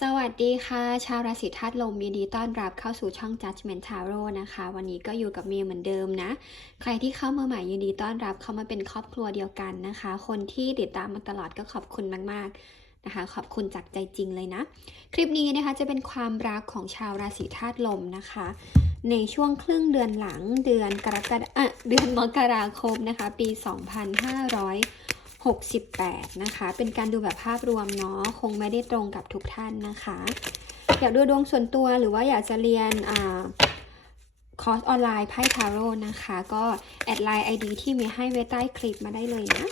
สวัสดีค่ะ ชาวราศีธาตุลมยินดีต้อนรับเข้าสู่ช่อง Judgment Tarot นะคะ วันนี้ก็อยู่กับเมียเหมือนเดิมนะ ใครที่เข้ามาใหม่ยินดีต้อนรับเข้ามาเป็นครอบครัวเดียวกันนะคะ คนที่ติดตามมาตลอดก็ขอบคุณมากๆนะคะ ขอบคุณจากใจจริงเลยนะ คลิปนี้นะคะจะเป็นความรักของชาวราศีธาตุลมนะคะ ในช่วงครึ่งเดือนหลังเดือนกรกฎาเดือนมกราคมนะคะ ปี 68 นะคะ เป็นการดูแบบภาพรวมเนาะ คงไม่ได้ตรงกับทุกท่านนะคะ อยากดูดวงส่วนตัวหรือว่าอยากจะเรียนอาคอร์สออนไลน์ไพ่ทาโร่นะคะ ก็แอดไลน์ ID ที่มีให้ไว้ใต้คลิปมาได้เลยนะ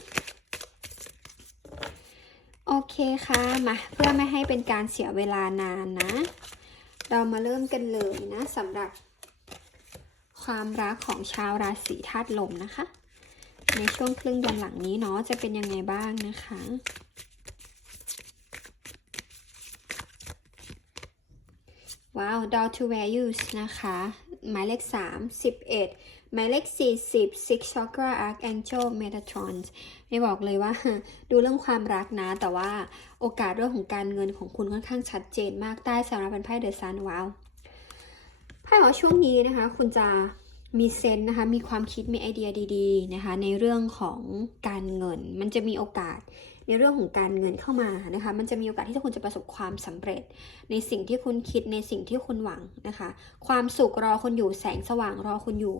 โอเคค่ะ มาเพื่อไม่ให้เป็นการเสียเวลานานนะ เรามาเริ่มกันเลยนะสำหรับความรักของชาวราศีธาตุลมนะคะ ในช่วงครึ่งเดือนหลังนี้เนาะจะเป็นยังไงบ้างนะคะ ว้าว Doll to Values นะคะ หมายเลข 3 11 หมายเลข 40 Six Chakra Archangel Metatron ไม่บอกเลยว่า ดูเรื่องความรักนะ แต่ว่าโอกาสเรื่องของการเงินของคุณค่อนข้างชัดเจนมาก ใต้สำหรับเป็นไพ่เดอะซันว้าว ไพ่บอกช่วงนี้นะคะ คุณจะ มีเซนส์นะคะ มีความคิดมีไอเดียดีๆนะคะ ในเรื่องของการเงิน มันจะมีโอกาสในเรื่องของการเงินเข้ามานะคะ มันจะมีโอกาสที่คุณจะประสบความสำเร็จ ในสิ่งที่คุณคิดในสิ่งที่คุณหวังนะคะ ความสุขรอคุณอยู่แสงสว่างรอคุณอยู่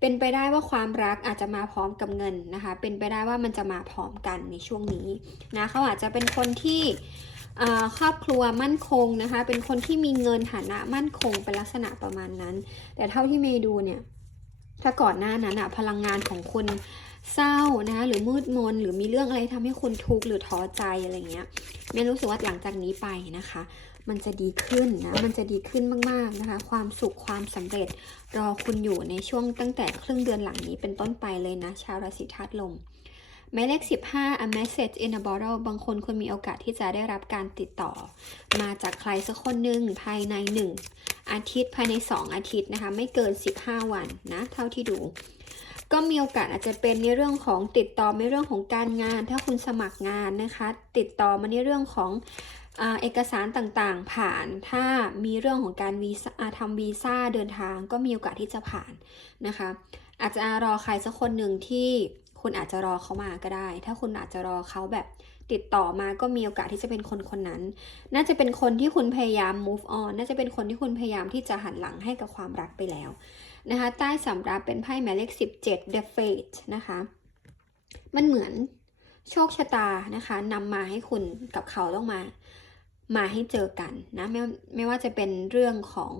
เป็นไปได้ว่าความรักอาจจะมาพร้อมกับเงินนะคะ เป็นไปได้ว่ามันจะมาพร้อมกันในช่วงนี้นะเขาอาจจะเป็นคนที่ครอบครัวมั่นคงนะคะ เป็นคนที่มีเงินฐานะมั่นคงเป็นลักษณะประมาณนั้น แต่เท่าที่เมย์ดูเนี่ย ถ้าก่อนหน้านั้นอะพลังงานของคุณเศร้านะคะหรือมืดมน หรือมีเรื่องอะไรทำให้คุณทุกข์หรือท้อใจอะไรเงี้ยเมย์รู้สึกว่าหลังจากนี้ไปนะคะ มันจะดีขึ้นนะมันจะดีขึ้นมากๆนะคะ ความสุขความสำเร็จรอคุณอยู่ในช่วงตั้งแต่ครึ่งเดือนหลังนี้เป็นต้นไปเลยนะ ชาวราศีธาตุลม หมายเลข 15 a message in a bottle บางคนคุณมีโอกาสที่จะได้รับการติดต่อ มาจากใครสักคนหนึ่งภายใน 1 อาทิตย์ภายใน 2 อาทิตย์นะคะ ไม่เกิน 15 วันนะ เท่าที่ดู ก็มีโอกาสอาจจะเป็นในเรื่องของติดต่อในเรื่องของการงาน ถ้าคุณสมัครงานนะคะ ติดต่อมาในเรื่องของอเอกสารต่างๆ ผ่าน ถ้ามีเรื่องของการวีซ่าทำวีซ่าเดินทางก็มีโอกาสที่จะผ่านนะคะ อาจจะรอใครสักคนหนึ่งที่ คุณอาจจะรอเขามาก็ได้ ถ้าคุณอาจจะรอเขาแบบติดต่อมาก็มีโอกาสที่จะเป็นคนคนนั้น น่าจะเป็นคนที่คุณพยายาม move on น่าจะเป็นคนที่คุณพยายามที่จะหันหลังให้กับความรักไปแล้วนะคะใต้สำรับเป็นไพ่หมายเลข 17 The Fate นะคะมันเหมือนโชคชะตานะคะนำมาให้คุณกับเขาต้องมา มาให้เจอกันนะไม่ไม่ว่าจะเป็นเรื่องของ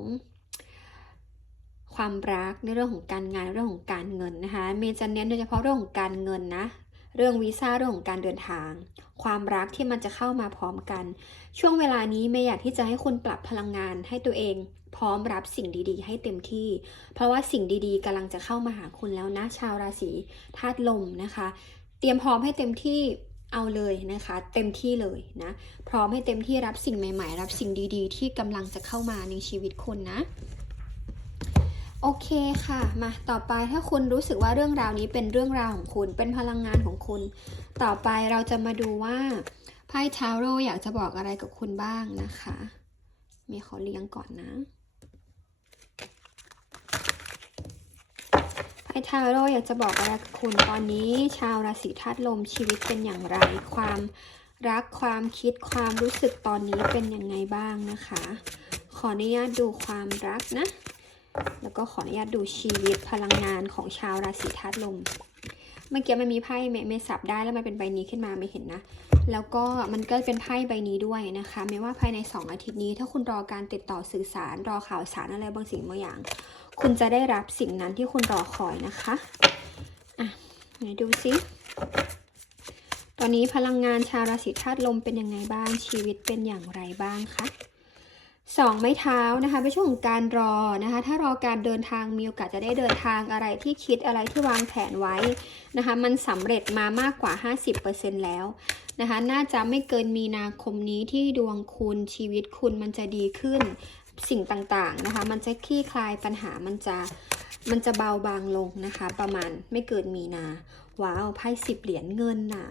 ความรักในเรื่องของการงานเรื่องของการเงินนะคะเมย์จะเน้นโดยเฉพาะเรื่องของการเงินนะเรื่องวีซ่าเรื่องของการเดินทาง ความรักที่มันจะเข้ามาพร้อมกัน ช่วงเวลานี้เมย์อยากที่จะให้คุณปรับพลังงานให้ตัวเอง พร้อมรับสิ่งดีๆ ให้เต็มที่ เพราะว่าสิ่งดีๆกำลังจะเข้ามาหาคุณแล้วนะชาวราศีธาตุลมนะคะ เตรียมพร้อมให้เต็มที่เอาเลยนะคะ เต็มที่เลยนะ พร้อมให้เต็มที่รับสิ่งใหม่ ๆ รับสิ่งดีๆ ที่กำลังจะเข้ามาในชีวิตคุณนะ โอเคค่ะ มาต่อไปถ้าคุณรู้สึกว่าเรื่องราวนี้เป็นเรื่องราวของคุณ เป็นพลังงานของคุณ ต่อไปเราจะมาดูว่าไพ่ทาโร่อยากจะบอกอะไรกับคุณบ้างนะคะ มีขอเลี้ยงก่อนนะไพ่ทาโร่อยากจะบอกอะไรกับคุณตอนนี้ ชาวราศีธาตุลมชีวิตเป็นอย่างไร ความรักความคิดความรู้สึกตอนนี้เป็นยังไงบ้างนะคะ ขออนุญาตดูความรักนะ แล้วก็ขออนุญาตดูชีวิตพลังงานของชาวราศีธาตุลม เมื่อกี้มันมีไพ่เมสับได้แล้วมันเป็นใบนี้ขึ้นมาไม่เห็นนะ แล้วก็มันก็เป็นไพ่ใบนี้ด้วยนะคะไม่ว่าภายใน 2 อาทิตย์นี้ ถ้าคุณรอการติดต่อสื่อสาร รอข่าวสารอะไรบางสิ่งบางอย่าง คุณจะได้รับสิ่งนั้นที่คุณรอคอยนะคะอะไหนดูซิตอนนี้พลังงานชาวราศีธาตุลมเป็นยังไงบ้างชีวิตเป็นอย่างไรบ้างคะ สองไม้เท้านะคะเป็นช่วงของการรอนะคะ ถ้ารอการเดินทางมีโอกาสจะได้เดินทางอะไรที่คิดอะไรที่วางแผนไว้นะคะ มันสำเร็จมามากกว่า 50%แล้วนะคะ น่าจะไม่เกินมีนาคมนี้ที่ดวงคุณชีวิตคุณมันจะดีขึ้นสิ่งต่างๆนะคะ มันจะคลี่คลายปัญหามันจะมันจะเบาบางลงนะคะ ประมาณไม่เกินมีนาว้าวไพ่สิบเหรียญเงินน่ะ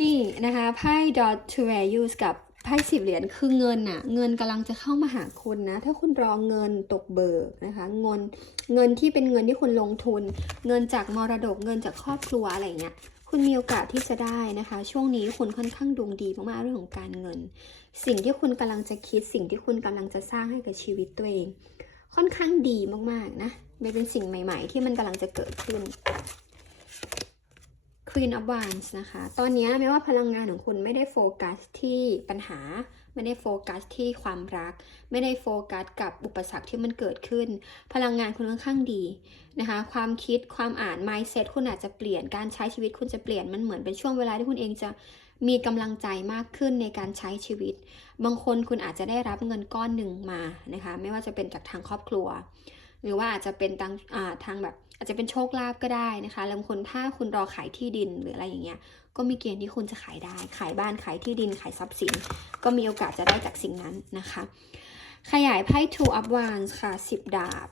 นี่นะคะไพ่ dot to values กับ ไพ่สิบเหรียญคือเงินอะเงินกำลังจะเข้ามาหาคุณนะ ถ้าคุณรอเงินตกเบิกนะคะ เงินเงินที่เป็นเงินที่คุณลงทุน เงินจากมรดกเงินจากครอบครัวอะไรเงี้ยคุณมีโอกาสที่จะได้นะคะ ช่วงนี้คุณค่อนข้างดวงดีมากๆเรื่องของการเงิน สิ่งที่คุณกำลังจะคิด สิ่งที่คุณกำลังจะสร้างให้กับชีวิตตัวเอง ค่อนข้างดีมากๆนะเป็นสิ่งใหม่ ๆ ที่มันกำลังจะเกิดขึ้น Queen of Wands นะคะ ตอนนี้แม้ว่าพลังงานของคุณไม่ได้โฟกัสที่ปัญหา ไม่ได้โฟกัสที่ความรัก ไม่ได้โฟกัสกับอุปสรรคที่มันเกิดขึ้น พลังงานคุณค่อนข้างดีนะคะ ความคิด ความอ่าน mindset คุณอาจจะเปลี่ยน การใช้ชีวิตคุณจะเปลี่ยน มันเหมือนเป็นช่วงเวลาที่คุณเองจะมีกำลังใจมากขึ้นในการใช้ชีวิต บางคนคุณอาจจะได้รับเงินก้อนหนึ่งมานะคะ ไม่ว่าจะเป็นจากทางครอบครัว หรือว่าอาจจะเป็นทางทางแบบ อาจจะเป็นโชคลาภก็ได้นะคะแล้วบางคนถ้าคุณรอขายที่ดินหรืออะไรอย่างเงี้ย ก็มีเกณฑ์ที่คุณจะขายได้ ขายบ้านขายที่ดินขายทรัพย์สิน ก็มีโอกาสจะได้จากสิ่งนั้นนะคะ ขยายไพ่ two of wands ค่ะ 10 ดาบ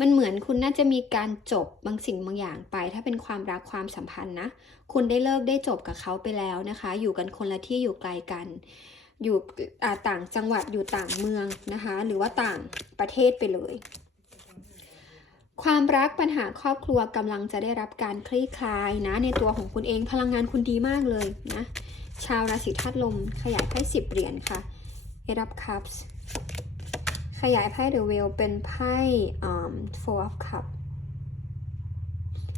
มันเหมือนคุณน่าจะมีการจบบางสิ่งบางอย่างไป ถ้าเป็นความรักความสัมพันธ์นะ คุณได้เลิกได้จบกับเขาไปแล้วนะคะ อยู่กันคนละที่อยู่ไกลกันอยู่อ่ต่างจังหวัดอยู่ต่างเมืองนะคะ หรือว่าต่างประเทศไปเลย ความรักปัญหาครอบครัวกำลังจะได้รับการคลี่คลายนะ ในตัวของคุณเองพลังงานคุณดีมากเลยนะชาวราศีธาตุลมขยายไพ่สิบเหรียญค่ะ Eight of Cups ขยายไพ่ The Wheel เป็นไพ่ um, Four of Cups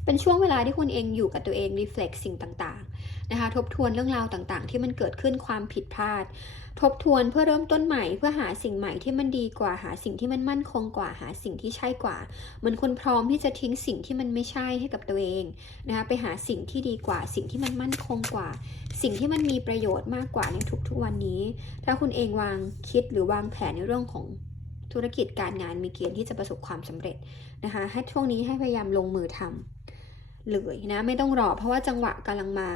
เป็นช่วงเวลาที่คุณเองอยู่กับตัวเองรีเฟล็กสิ่งต่าง นะคะทบทวนเรื่องราวต่างๆ ที่มันเกิดขึ้นความผิดพลาด ทบทวนเพื่อเริ่มต้นใหม่เพื่อหาสิ่งใหม่ที่มันดีกว่าหาสิ่งที่มันมั่นคงกว่าหาสิ่งที่ใช่กว่าเหมือนคุณพร้อมที่จะทิ้งสิ่งที่มันไม่ใช่ให้กับตัวเองนะคะไปหาสิ่งที่ดีกว่า สิ่งที่มันมั่นคงกว่า สิ่งที่มันมีประโยชน์มากกว่าในทุกๆวันนี้ ถ้าคุณเองวางคิดหรือวางแผนในเรื่องของธุรกิจการงานมีเกณฑ์ที่จะประสบความสำเร็จนะคะให้ช่วงนี้ให้พยายามลงมือทำเลยนะไม่ต้องรอเพราะว่าจังหวะกำลังมา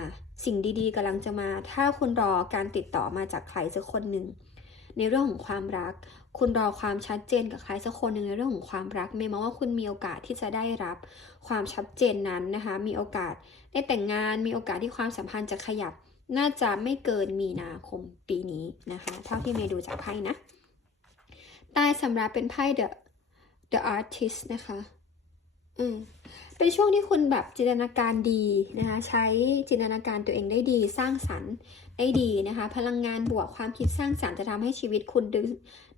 สิ่งดีๆกำลังจะมา ถ้าคุณรอการติดต่อมาจากใครสักคนหนึ่งในเรื่องของความรัก คุณรอความชัดเจนกับใครสักคนหนึ่งในเรื่องของความรักไม่มองว่าคุณมีโอกาสที่จะได้รับความชัดเจนนั้นนะคะ มีโอกาสได้แต่งงาน มีโอกาสที่ความสัมพันธ์จะขยับ น่าจะไม่เกินมีนาคมปีนี้นะคะ เท่าที่เมย์ดูจากไพ่นะ ใต้สำรับเป็นไพ่ the the artist นะคะ อืม เป็นช่วงที่คุณแบบจินตนาการดีนะคะใช้จินตนาการตัวเองได้ดี สร้างสรรค์ได้ดีนะคะ พลังงานบวกความคิดสร้างสรรค์จะทำให้ชีวิตคุณดึง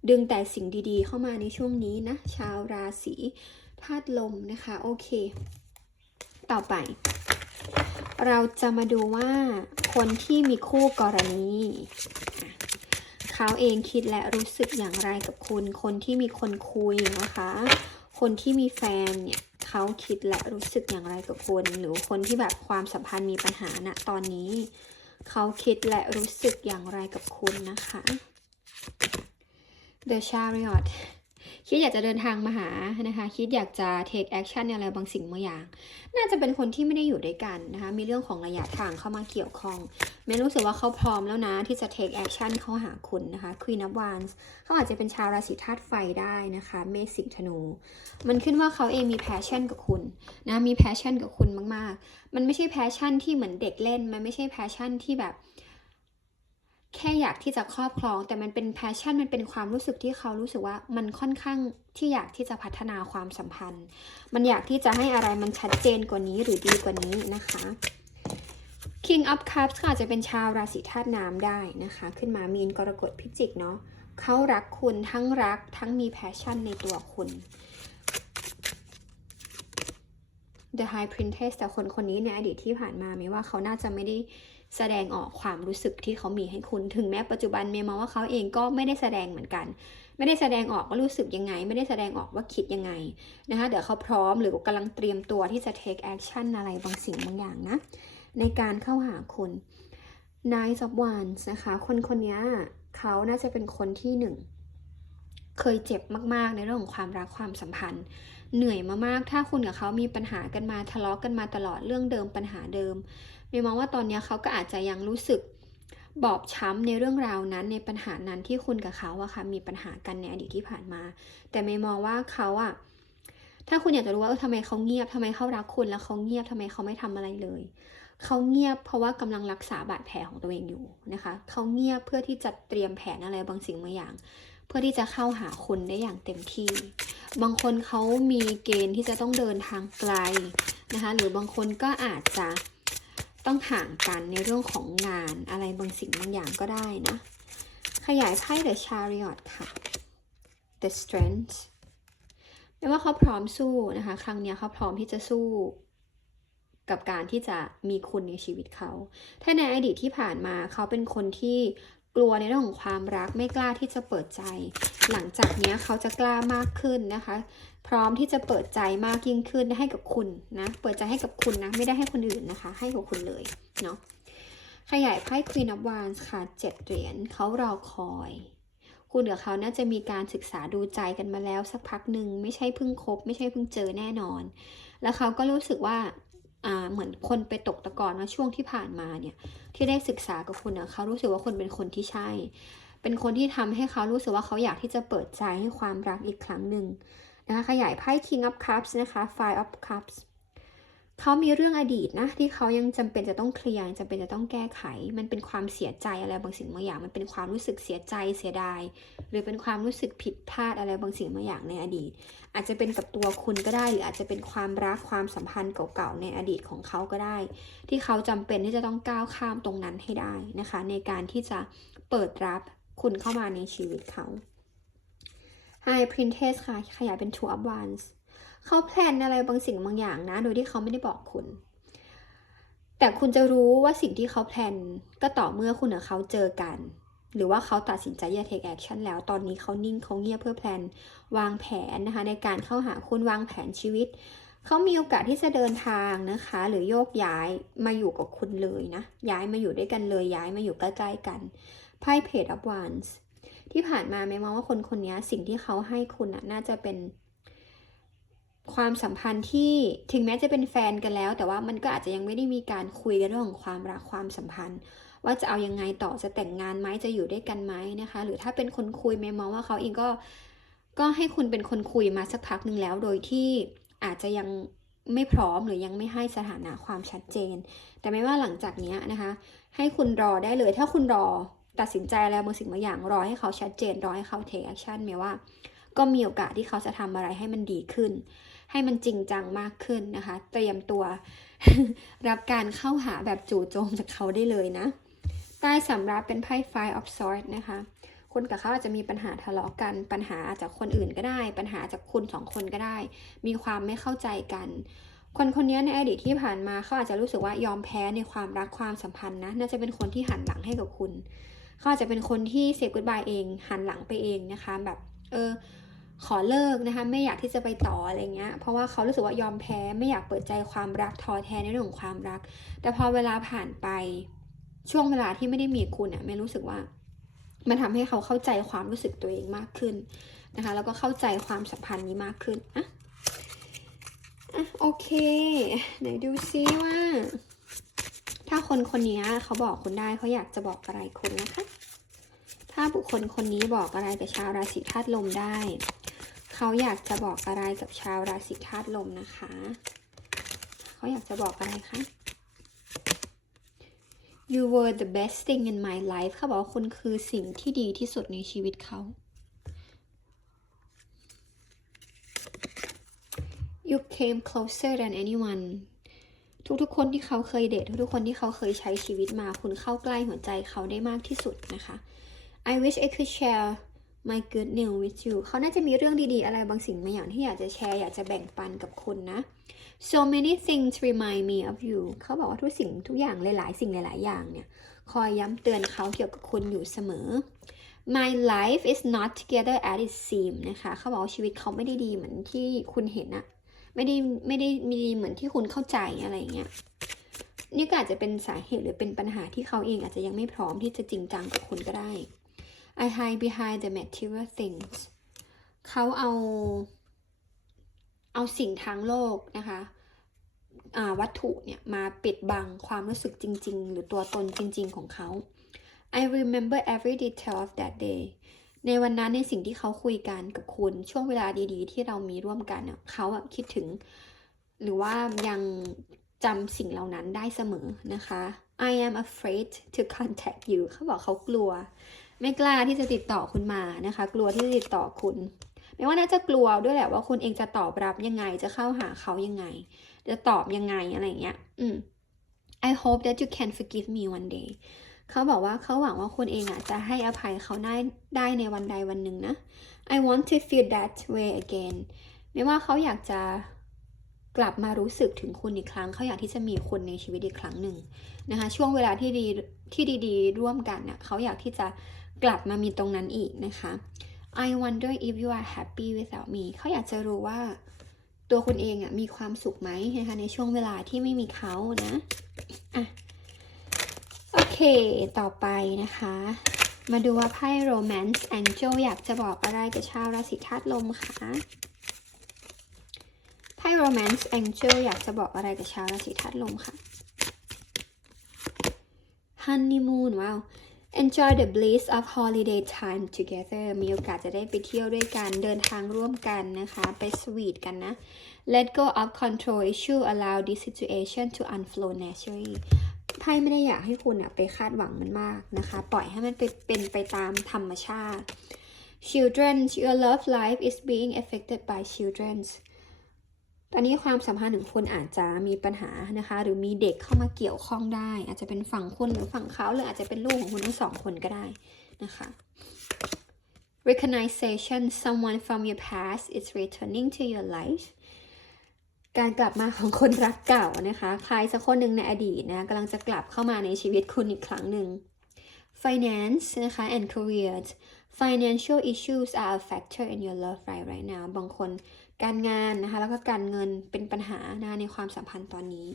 ดึงแต่สิ่งดีๆ เข้ามาในช่วงนี้นะ ชาวราศีธาตุลมนะคะ โอเค ต่อไป เราจะมาดูว่าคนที่มีคู่กรณีเขาเองคิดและรู้สึกอย่างไรกับคุณ คนที่มีคนคุยนะคะ คนที่มีแฟนเนี่ย เขาคิดและรู้สึกอย่างไรกับคุณหรือคนที่แบบความสัมพันธ์มีปัญหาณตอนนี้ เขาคิดและรู้สึกอย่างไรกับคุณนะคะ The Chariot คิดอยากจะเดินทางมาหานะคะ คิดอยากจะ take action ในอะไรบางสิ่งบางอย่าง น่าจะเป็นคนที่ไม่ได้อยู่ด้วยกันนะคะ มีเรื่องของระยะทางเข้ามาเกี่ยวข้องไม่รู้สึกว่าเขาพร้อมแล้วนะ ที่จะ take action เข้าหาคุณนะคะ Queen of Wands เขาอาจจะเป็นชาวราศีธาตุไฟได้นะคะเมษสิงห์ธนู มันขึ้นว่าเขาเองมี passion กับคุณนะมี passion กับคุณมาก ๆ มันไม่ใช่ passion ที่เหมือนเด็กเล่น มันไม่ใช่ passion ที่แบบ แค่อยากที่จะครอบครอง แต่มันเป็น passion มันเป็นความรู้สึกที่เขารู้สึกว่ามันค่อนข้างที่อยากที่จะพัฒนาความสัมพันธ์ มันอยากที่จะให้อะไรมันชัดเจนกว่านี้หรือดีกว่านี้นะคะ King of Cups ก็อาจะเป็นชาวราศีธาตุน้ำได้นะคะ ขึ้นมามีนกรกฎพิจิกเนาะเขารักคุณทั้งรักทั้งมี passion ในตัวคุณ The High Princess แต่คนคนนี้ในอดีตที่ผ่านมาไม่ว่าเขาน่าจะไม่ได้ แสดงออกความรู้สึกที่เขามีให้คุณ ถึงแม้ปัจจุบันเมย์มองว่าเขาเองก็ไม่ได้แสดงเหมือนกัน ไม่ได้แสดงออกว่ารู้สึกยังไง ไม่ได้แสดงออกว่าคิดยังไงนะคะเดี๋ยวเขาพร้อมหรือกำลังเตรียมตัวที่จะ take action อะไรบางสิ่งบางอย่างนะ ในการเข้าหาคุณ Nine of Wands นะคะ คนคนนี้เขาน่าจะเป็นคนที่หนึ่งเคยเจ็บมากๆ ในเรื่องของความรักความสัมพันธ์ เหนื่อยมากๆถ้าคุณกับเขามีปัญหากันมาทะเลาะกันมาตลอดเรื่องเดิมปัญหาเดิม ย์มองว่าตอนนี้เขาก็อาจจะยังรู้สึกบอบช้ำในเรื่องราวนั้นในปัญหานั้นที่คุณกับเขาอะค่ะมีปัญหากันในอดีตที่ผ่านมา แต่เมย์มองว่าเขาอะถ้าคุณอยากจะรู้ว่าเออทำไมเขาเงียบทำไมเขารักคุณแล้วเขาเงียบทำไมเขาไม่ทำอะไรเลย เขาเงียบเพราะว่ากำลังรักษาบาดแผลของตัวเองอยู่นะคะ เขาเงียบเพื่อที่จะเตรียมแผนอะไรบางสิ่งบางอย่าง เพื่อที่จะเข้าหาคุณได้อย่างเต็มที่ บางคนเขามีเกณฑ์ที่จะต้องเดินทางไกลนะคะ หรือบางคนก็อาจจะ ต้องห่างกันในเรื่องของงานอะไรบางสิ่งบางอย่างก็ได้นะ ขยายไพ่ The Chariot ค่ะ The Strength ไม่ว่าเขาพร้อมสู้นะคะ ครั้งนี้เขาพร้อมที่จะสู้กับการที่จะมีคุณในชีวิตเขา ถ้าในอดีตที่ผ่านมาเขาเป็นคนที่ กลัวในเรื่องของความรักไม่กล้าที่จะเปิดใจ หลังจากนี้เขาจะกล้ามากขึ้นนะคะ พร้อมที่จะเปิดใจมากยิ่งขึ้นให้กับคุณนะ เปิดใจให้กับคุณนะ ไม่ได้ให้คนอื่นนะคะ ให้กับคุณเลยเนาะ ขยายไพ่ Queen of Wands ค่ะเจ็ดเหรียญเขารอคอย คุณกับเขาน่าจะมีการศึกษาดูใจกันมาแล้วสักพักหนึ่งไม่ใช่เพิ่งคบ ไม่ใช่เพิ่งเจอแน่นอน แล้วเขาก็รู้สึกว่า เหมือนคนไปตกตะกอนว่าช่วงที่ผ่านมาเนี่ยที่ได้ศึกษากับคุณนะเขารู้สึกว่าคุณเป็นคนที่ใช่ เป็นคนที่ทำให้เขารู้สึกว่าเขาอยากที่จะเปิดใจให้ความรักอีกครั้งหนึ่งนะคะขยายไพ่ King of Cups นะคะ Five of Cups เขามีเรื่องอดีตนะ ที่เขายังจำเป็นจะต้องเคลียร์จำเป็นจะต้องแก้ไข มันเป็นความเสียใจอะไรบางสิ่งบางอย่าง มันเป็นความรู้สึกเสียใจเสียดาย หรือเป็นความรู้สึกผิดพลาดอะไรบางสิ่งบางอย่างในอดีต อาจจะเป็นกับตัวคุณก็ได้ หรืออาจจะเป็นความรักความสัมพันธ์เก่าๆในอดีตของเขาก็ได้ ที่เขาจำเป็นที่จะต้องก้าวข้ามตรงนั้นให้ได้นะคะ ในการที่จะเปิดรับคุณเข้ามาในชีวิตเขา High Princess ค่ะขยายเป็น Two of Wands เขาแพลนอะไรบางสิ่งบางอย่างนะ โดยที่เขาไม่ได้บอกคุณ แต่คุณจะรู้ว่าสิ่งที่เขาแพลนก็ต่อเมื่อคุณกับเขาเจอกัน หรือว่าเขาตัดสินใจจะ take action แล้ว ตอนนี้เขานิ่งเขาเงียบเพื่อแพลนวางแผนนะคะในการเข้าหาคุณวางแผนชีวิต เขามีโอกาสที่จะเดินทางนะคะ หรือโยกย้ายมาอยู่กับคุณเลยนะ ย้ายมาอยู่ด้วยกันเลย ย้ายมาอยู่ใกล้ๆกันไพ่ Page of Wands ที่ผ่านมาไม่มองว่าคนคนนี้สิ่งที่เขาให้คุณน่ะน่าจะเป็น ความสัมพันธ์ที่ถึงแม้จะเป็นแฟนกันแล้ว แต่ว่ามันก็อาจจะยังไม่ได้มีการคุยกันเรื่องของความรักความสัมพันธ์ ว่าจะเอายังไงต่อจะแต่งงานไหมจะอยู่ด้วยกันไหมนะคะ หรือถ้าเป็นคนคุยไม่มองว่าเขาเองก็ก็ให้คุณเป็นคนคุยมาสักพักหนึ่งแล้ว โดยที่อาจจะยังไม่พร้อมหรือยังไม่ให้สถานะความชัดเจน แต่ไม่ว่าหลังจากนี้นะคะ ให้คุณรอได้เลย ถ้าคุณรอตัดสินใจอะไรบางสิ่งบางอย่างรอให้เขาชัดเจนรอให้เขาเทคแอคชั่นหมายว่า ก็มีโอกาสที่เขาจะทำอะไรให้มันดีขึ้น ให้มันจริงจังมากขึ้นนะคะ เตรียมตัว รับการเข้าหาแบบจู่โจมจากเขาได้เลยนะ ใต้สำรับเป็นไพ่ Five of Swords นะคะคุณกับเขาอาจจะมีปัญหาทะเลาะกัน ปัญหาจากคนอื่นก็ได้ ปัญหาจากคุณสองคนก็ได้ มีความไม่เข้าใจกัน คนคนนี้ในอดีตที่ผ่านมาเขาอาจจะรู้สึกว่ายอมแพ้ในความรักความสัมพันธ์นะ น่าจะเป็นคนที่หันหลังให้กับคุณ เขาอาจจะเป็นคนที่เซ y กูดบายเอง หันหลังไปเองนะคะ แบบ เออ ขอเลิกนะคะ ไม่อยากที่จะไปต่ออะไรเงี้ย เพราะว่าเขารู้สึกว่ายอมแพ้ไม่อยากเปิดใจความรักท้อแท้ในเรื่องของความรัก แต่พอเวลาผ่านไปช่วงเวลาที่ไม่ได้มีคุณอะ่ะไม่รู้สึกว่า มันทำให้เขาเข้าใจความรู้สึกตัวเองมากขึ้นนะคะ แล้วก็เข้าใจความสัมพันธ์นี้มากขึ้นอะอะโอเคไหนดูซิว่า ถ้าคนคนนี้เขาบอกคุณได้เขาอยากจะบอกอะไรคุณนะคะ ถ้าบุคคลคนนี้บอกอะไรกับชาวราศีธาตุลมได้ เขาอยากจะบอกอะไรกับชาวราศีธาตุลมนะคะ เขาอยากจะบอกอะไรคะ You were the best thing in my life เขาบอกว่าคุณคือสิ่งที่ดีที่สุดในชีวิตเขา You came closer than anyone ทุกๆคนที่เขาเคยเดททุกๆคนที่เขาเคยใช้ชีวิตมา คุณเข้าใกล้หัวใจเขาได้มากที่สุดนะคะ I wish I could share my good news with you เขาน่าจะมีเรื่องดีๆ อะไรบางสิ่งบางอย่างที่อยากจะแชร์ อยากจะแบ่งปันกับคุณนะ so many things remind me of you เขาบอกว่าทุกสิ่งทุกอย่างหลายๆ สิ่งหลายๆ อย่างเนี่ย คอยย้ำเตือนเขาเกี่ยวกับคุณอยู่เสมอ My life is not together as it seems นะคะ เขาบอกว่าชีวิตเขาไม่ได้ดีเหมือนที่คุณเห็นอะไม่ได้ไม่ได้มีเหมือนที่คุณเข้าใจอะไรเงี้ยนี่ก็อาจจะเป็นสาเหตุหรือเป็นปัญหาที่เขาเองอาจจะยังไม่พร้อมที่จะจริงจังกับคุณก็ได้ I hide behind the material things เขาเอาเอาสิ่งทางโลกนะคะวัตถุเนี่ยมาปิดบังความรู้สึกจริง ๆ หรือตัวตนจริง ๆ ของเขา I remember every detail of that day ในวันนั้นในสิ่งที่เขาคุยกันกับคุณช่วงเวลาดีๆ ที่เรามีร่วมกันเน่ะเขาอะคิดถึง หรือว่ายังจำสิ่งเหล่านั้นได้เสมอนะคะ I am afraid to contact you เขาบอกเขากลัว ไม่กล้าที่จะติดต่อคุณมานะคะ กลัวที่จะติดต่อคุณไม่ว่าน่าจะกลัวด้วยแหละว่าคุณเองจะตอบรับยังไงจะเข้าหาเขายังไง จะตอบยังไงอะไรเงี้ย อืม I hope that you can forgive me one day เขาบอกว่าเขาหวังว่าคุณเองอะจะให้อภัยเขาได้ได้ในวันใดวันหนึ่งนะ I want to feel that way again ไม่ว่าเขาอยากจะกลับมารู้สึกถึงคุณอีกครั้ง เขาอยากที่จะมีคุณในชีวิตอีกครั้งหนึ่งนะคะ ช่วงเวลาที่ดีที่ดี ๆ ร่วมกันเน่ะเขาอยากที่จะ กลับมามีตรงนั้นอีกนะคะ I wonder if you are happy without me เขาอยากจะรู้ว่าตัวคุณเองอะมีความสุขไหมนะคะในช่วงเวลาที่ไม่มีเขานะอะโอเค ต่อไปนะคะ มาดูว่าไพ่ Romance Angel อยากจะบอกอะไรกับชาวราศีธาตุลมค่ะไพ่ Romance Angel อยากจะบอกอะไรกับชาวราศีธาตุลมค่ะ Honeymoon ว้าว Enjoy the bliss of holiday time together มีโอกาสจะได้ไปเที่ยวด้วยกัน เดินทางร่วมกันนะคะ ไปสวีทกันนะ Let go of control issue allow this situation to unflow naturally ไพ่ไม่ได้อยากให้คุณอะไปคาดหวังมันมากนะคะ ปล่อยให้มันเป็นไปตามธรรมชาติ Children your love life is being affected by childrens ตอนนี้ความสัมพันธ์ของคุณอาจจะมีปัญหานะคะ หรือมีเด็กเข้ามาเกี่ยวข้องได้ อาจจะเป็นฝั่งคุณหรือฝั่งเขาหรืออาจจะเป็นลูกของคุณทั้งสองคนก็ได้นะคะ recognition someone from your past is returning to your life การกลับมาของคนรักเก่านะคะ ใครสักคนหนึ่งในอดีตนะกำลังจะกลับเข้ามาในชีวิตคุณอีกครั้งหนึ่ง finance นะคะ and careerfinancial issues are a factor in your love life right now บางคน การงานนะคะแล้วก็การเงินเป็นปัญหานะคะในความสัมพันธ์ตอนนี้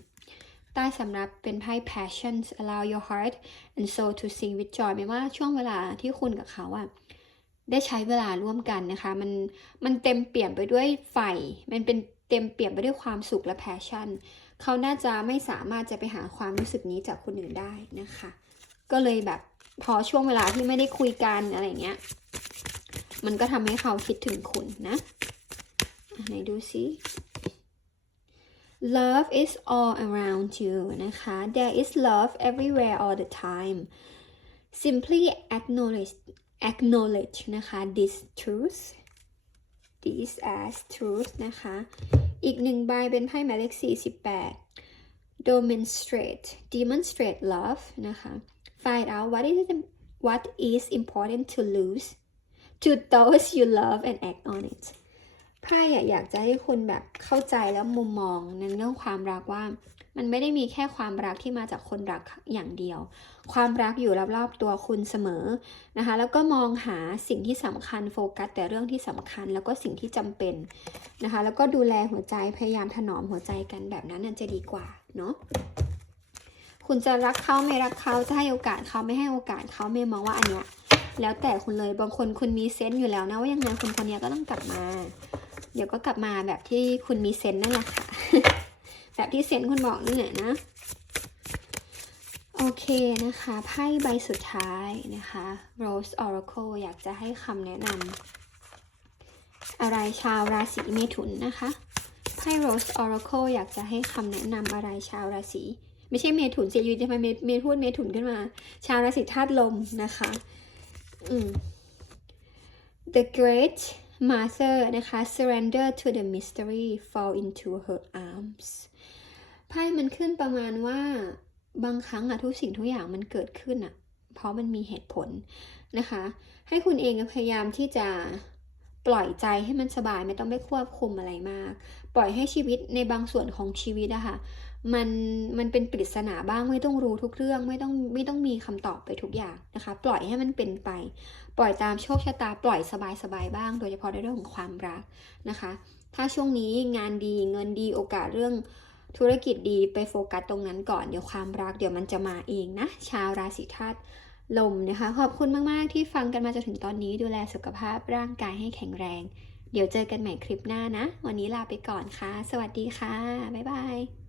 ใต้สำรับเป็นไพ่ passions allow your heart and soul to sing with joy หมายว่าช่วงเวลาที่คุณกับเขาอะได้ใช้เวลาร่วมกันนะคะ มันมันเต็มเปี่ยมไปด้วยไฟ มันเป็นเต็มเปี่ยมไปด้วยความสุขและ passion เขาน่าจะไม่สามารถจะไปหาความรู้สึกนี้จากคนอื่นได้นะคะ ก็เลยแบบพอช่วงเวลาที่ไม่ได้คุยกันอะไรเงี้ย มันก็ทำให้เขาคิดถึงคุณนะ ไหนดูซิ Love is all around you นะคะ There is love everywhere all the time Simply acknowledge acknowledge นะคะ this truth this as truth นะคะ อีกหนึ่งใบเป็นไพ่หมายเลข48 demonstrate demonstrate love นะคะ find out what is what is important to lose to those you love and act on it ไพ่อะอยากจะให้คุณแบบเข้าใจแล้วมุมมองในเรื่องความรักว่า มันไม่ได้มีแค่ความรักที่มาจากคนรักอย่างเดียว ความรักอยู่รอบๆตัวคุณเสมอนะคะ แล้วก็มองหาสิ่งที่สำคัญโฟกัส แต่เรื่องที่สำคัญแล้วก็สิ่งที่จำเป็นนะคะ แล้วก็ดูแลหัวใจพยายามถนอมหัวใจกันแบบนั้นน่ะจะดีกว่าเนาะคุณจะรักเขาไม่รักเขาจะให้โอกาสเขาไม่ให้โอกาสเขาไม่มองว่าอันเนี้ยแล้วแต่คุณเลยบางคนคุณมีเซนต์อยู่แล้วนะว่ายังไงคนคนนี้ก็ต้องกลับมา เดี๋ยวก็กลับมาแบบที่คุณมีเซนนั่นแหละค่ะ แบบที่เซนคุณบอกนี่แหละนะ โอเคนะคะ ไพ่ใบสุดท้ายนะคะ Rose Oracle อยากจะให้คำแนะนำอะไรชาวราศีเมถุนนะคะ ไพ่ Rose Oracle อยากจะให้คำแนะนำอะไรชาวราศีไม่ใช่เมถุนเสียยู่จะมาเมเมพูดเมถุนขึ้นมา ชาวราศีธาตุลมนะคะ อืม The Great Mother นะคะ surrender to the mystery fall into her arms ไพ่มันขึ้นประมาณว่าบางครั้งอะทุกสิ่งทุกอย่างมันเกิดขึ้นอะเพราะมันมีเหตุผลนะคะ ให้คุณเองพยายามที่จะปล่อยใจให้มันสบายไม่ต้องไปควบคุมอะไรมาก ปล่อยให้ชีวิตในบางส่วนของชีวิตอะค่ะ มันมันเป็นปริศนาบ้างไม่ต้องรู้ทุกเรื่องไม่ต้องไม่ต้องมีคำตอบไปทุกอย่างนะคะ ปล่อยให้มันเป็นไป ปล่อยตามโชคชะตา ปล่อยสบายๆบ้าง โดยเฉพาะในเรื่องของความรักนะคะ ถ้าช่วงนี้งานดีเงินดีโอกาสเรื่องธุรกิจดีไปโฟกัสตรงนั้นก่อนเดี๋ยวความรักเดี๋ยวมันจะมาเองนะ ชาวราศีธาตุลมนะคะ ขอบคุณมาก ๆ ที่ฟังกันมาจนถึงตอนนี้ดูแลสุขภาพร่างกายให้แข็งแรง เดี๋ยวเจอกันใหม่คลิปหน้านะ วันนี้ลาไปก่อนค่ะ สวัสดีค่ะ บ๊ายบาย